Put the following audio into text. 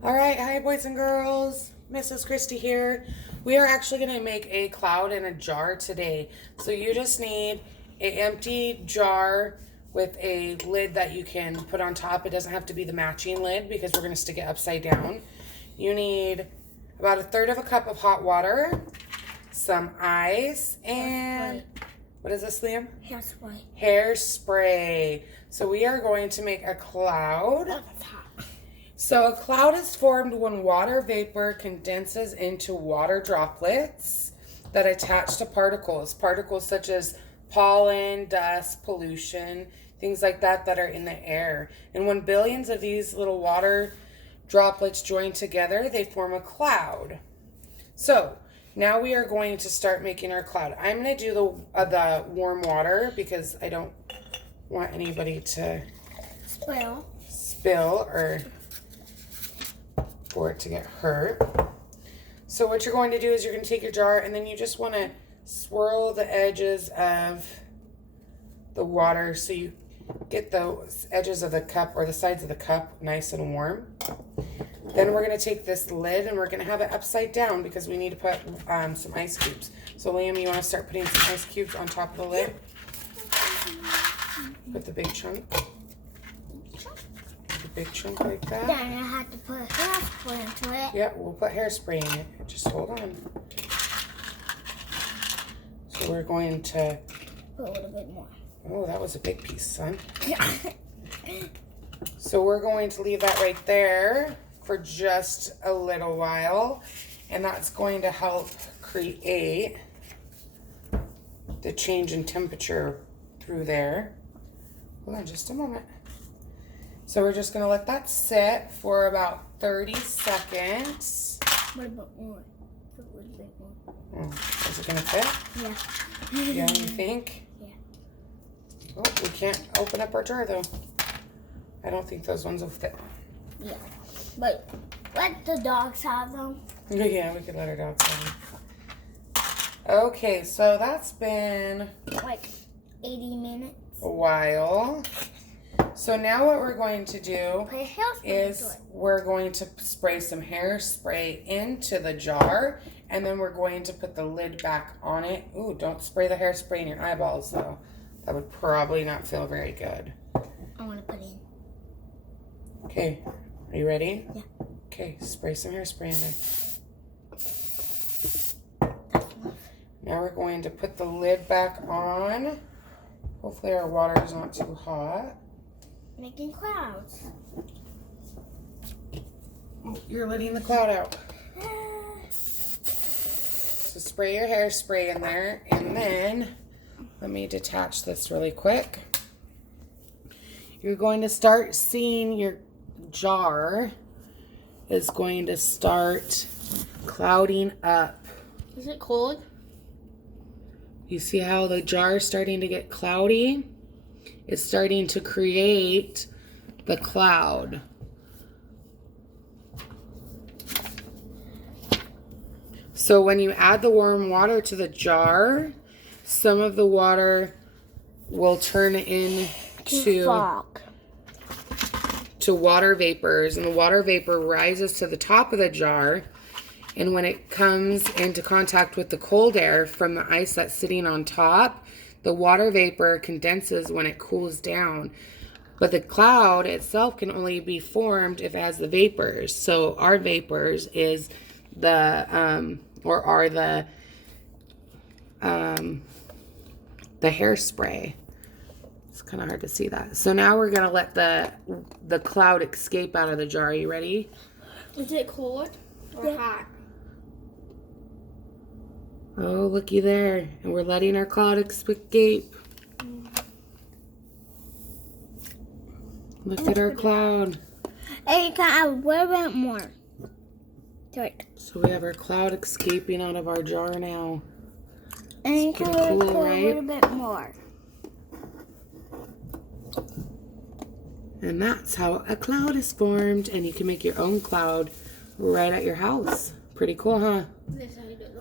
All right, hi boys and girls. Mrs. Christie here. We are actually going to make a cloud in a jar today. So you just need an empty jar with a lid that you can put on top. It doesn't have to be the matching lid because we're going to stick it upside down. You need about 1/3 of a cup of hot water, some ice, and what is this, Liam? Hairspray. Hairspray. So we are going to make a cloud. That's hot. So a cloud is formed when water vapor condenses into water droplets that attach to particles. Particles such as pollen, dust, pollution, things like that that are in the air. And when billions of these little water droplets join together, they form a cloud. So now we are going to start making our cloud. I'm going to do the warm water because I don't want anybody to spill or for it to get hurt. So what you're going to do is you're going to take your jar and then you just want to swirl the edges of the water so you get those edges of the cup or the sides of the cup nice and warm. Then we're going to take this lid and we're going to have it upside down because we need to put some ice cubes. So Liam, you want to start putting some ice cubes on top of the lid? Put the big chunk. Big chunk like that. Then I have to put hairspray into it. Yeah, we'll put hairspray in it. Just hold on. So we're going to Put a little bit more. Oh, that was a big piece, son. So we're going to leave that right there for just a little while, and that's going to help create the change in temperature through there. Hold on just a moment. So we're just going to let that sit for about 30 seconds. What about more? A little bit more. Oh, is it going to fit? Yeah. Yeah, you think? Yeah. Oh, we can't open up our jar, though. I don't think those ones will fit. Yeah. But let the dogs have them. Yeah, we could let our dogs have them. Okay, so that's been Like 80 minutes. a while. So now what we're going to do Put hairspray into is it. we're going to spray some hairspray into the jar, and then we're going to put the lid back on it. Ooh, don't spray the hairspray in your eyeballs, though. That would probably not feel very good. I want to put in. Okay, are you ready? Yeah. Okay, spray some hairspray in there. Now we're going to put the lid back on. Hopefully our water is not too hot. Making clouds. Oh, you're letting the cloud out. So spray your hairspray in there, and then let me detach this really quick. You're going to start seeing your jar is going to start clouding up. Is it cold? You see how the jar is starting to get cloudy? It's starting to create the cloud. So when you add the warm water to the jar, some of the water will turn into fog. To water vapors, and the water vapor rises to the top of the jar, and when it comes into contact with the cold air from the ice that's sitting on top, the water vapor condenses when it cools down. But the cloud itself can only be formed if it has the vapors. So our vapors is the hairspray. It's kind of hard to see that. So now we're gonna let the cloud escape out of the jar. Are you ready? Is it cold or hot? Oh, looky there. And we're letting our cloud escape. Look at our cloud. And you can add a little bit more to it. So we have our cloud escaping out of our jar now. And you It's can pretty cool, put a right? little bit more. And that's how a cloud is formed. And you can make your own cloud right at your house. Pretty cool, huh? This is how you do it.